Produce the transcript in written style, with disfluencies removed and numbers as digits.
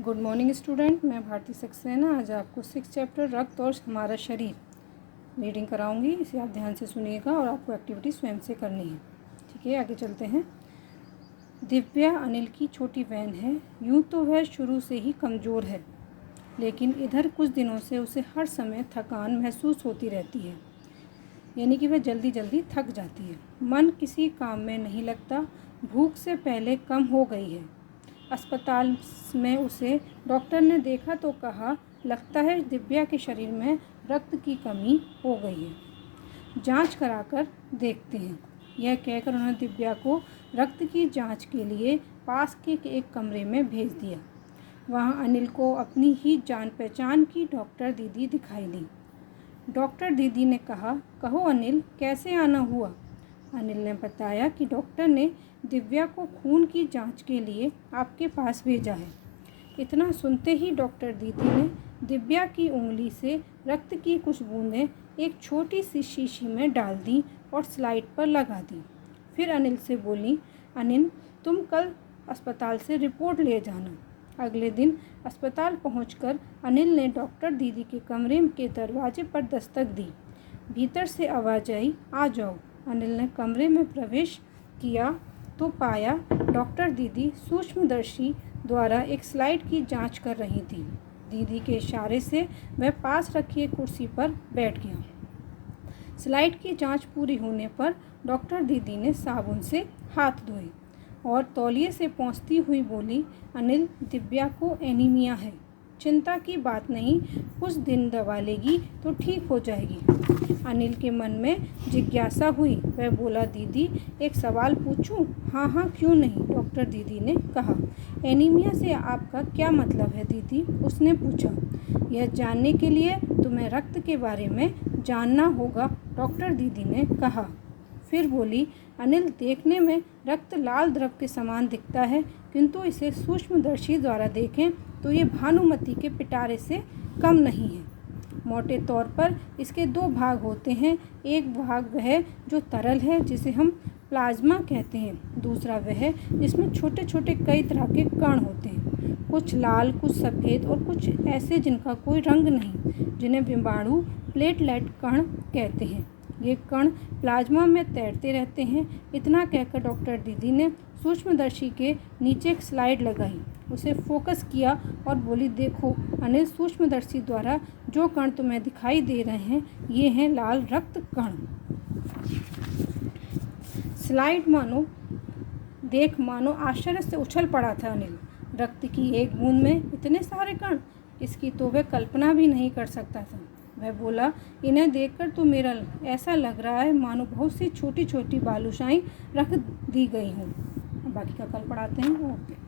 Good morning student, मैं भारती सक्सेना आज आपको 6 चैप्टर रक्त और हमारा शरीर रीडिंग कराऊंगी। इसे आप ध्यान से सुनिएगा और आपको एक्टिविटी स्वयं से करनी है। ठीक है, आगे चलते हैं। दिव्या अनिल की छोटी बहन है। यूँ तो वह शुरू से ही कमज़ोर है, लेकिन इधर कुछ दिनों से उसे हर समय थकान महसूस होती रहती है, यानी कि वह जल्दी जल्दी थक जाती है। मन किसी काम में नहीं लगता, भूख से पहले कम हो गई है। अस्पताल में उसे डॉक्टर ने देखा तो कहा, लगता है दिव्या के शरीर में रक्त की कमी हो गई है, जांच कराकर देखते हैं। यह कहकर उन्होंने दिव्या को रक्त की जांच के लिए पास के एक कमरे में भेज दिया। वहां अनिल को अपनी ही जान पहचान की डॉक्टर दीदी दिखाई दी। डॉक्टर दीदी ने कहा, कहो अनिल, कैसे आना हुआ? अनिल ने बताया कि डॉक्टर ने दिव्या को खून की जांच के लिए आपके पास भेजा है। इतना सुनते ही डॉक्टर दीदी ने दिव्या की उंगली से रक्त की कुछ बूंदें एक छोटी सी शीशी में डाल दी और स्लाइड पर लगा दी। फिर अनिल से बोली, अनिल, तुम कल अस्पताल से रिपोर्ट ले जाना। अगले दिन अस्पताल पहुंचकर अनिल ने डॉक्टर दीदी के कमरे के दरवाजे पर दस्तक दी। भीतर से आवाज़ आई, आ जाओ। अनिल ने कमरे में प्रवेश किया तो पाया डॉक्टर दीदी सूक्ष्मदर्शी द्वारा एक स्लाइड की जांच कर रही थी। दीदी के इशारे से वह पास रखी एक कुर्सी पर बैठ गया। स्लाइड की जांच पूरी होने पर डॉक्टर दीदी ने साबुन से हाथ धोए और तौलिए से पोंछती हुई बोली, अनिल, दिव्या को एनीमिया है। चिंता की बात नहीं, कुछ दिन दवा लेगी तो ठीक हो जाएगी। अनिल के मन में जिज्ञासा हुई। वह बोला, दीदी, एक सवाल पूछूं? हाँ हाँ, क्यों नहीं, डॉक्टर दीदी ने कहा। एनीमिया से आपका क्या मतलब है दीदी? उसने पूछा। यह जानने के लिए तुम्हें रक्त के बारे में जानना होगा, डॉक्टर दीदी ने कहा। फिर बोली, अनिल, देखने में रक्त लाल द्रव के समान दिखता है, किंतु इसे सूक्ष्मदर्शी द्वारा देखें तो ये भानुमति के पिटारे से कम नहीं है। मोटे तौर पर इसके दो भाग होते हैं। एक भाग वह जो तरल है, जिसे हम प्लाज्मा कहते हैं। दूसरा वह जिसमें छोटे छोटे कई तरह के कण होते हैं, कुछ लाल, कुछ सफ़ेद और कुछ ऐसे जिनका कोई रंग नहीं, जिन्हें विषाणु प्लेटलेट कण कहते हैं। ये कण प्लाज्मा में तैरते रहते हैं। इतना कहकर डॉक्टर दीदी ने सूक्ष्मदर्शी के नीचे एक स्लाइड लगाई, उसे फोकस किया और बोली, देखो अनिल, सूक्ष्मदर्शी द्वारा जो कण तुम्हें दिखाई दे रहे हैं, ये हैं लाल रक्त कण। स्लाइड मानो आश्चर्य से उछल पड़ा था अनिल। रक्त की एक बूंद में इतने सारे कण, इसकी तो वह कल्पना भी नहीं कर सकता था। वह बोला, इन्हें देखकर तो मेरा ऐसा लग रहा है मानो बहुत सी छोटी छोटी बालुशाएं रख दी गई हों। बाकी का कल पढ़ाते हैं। ओके।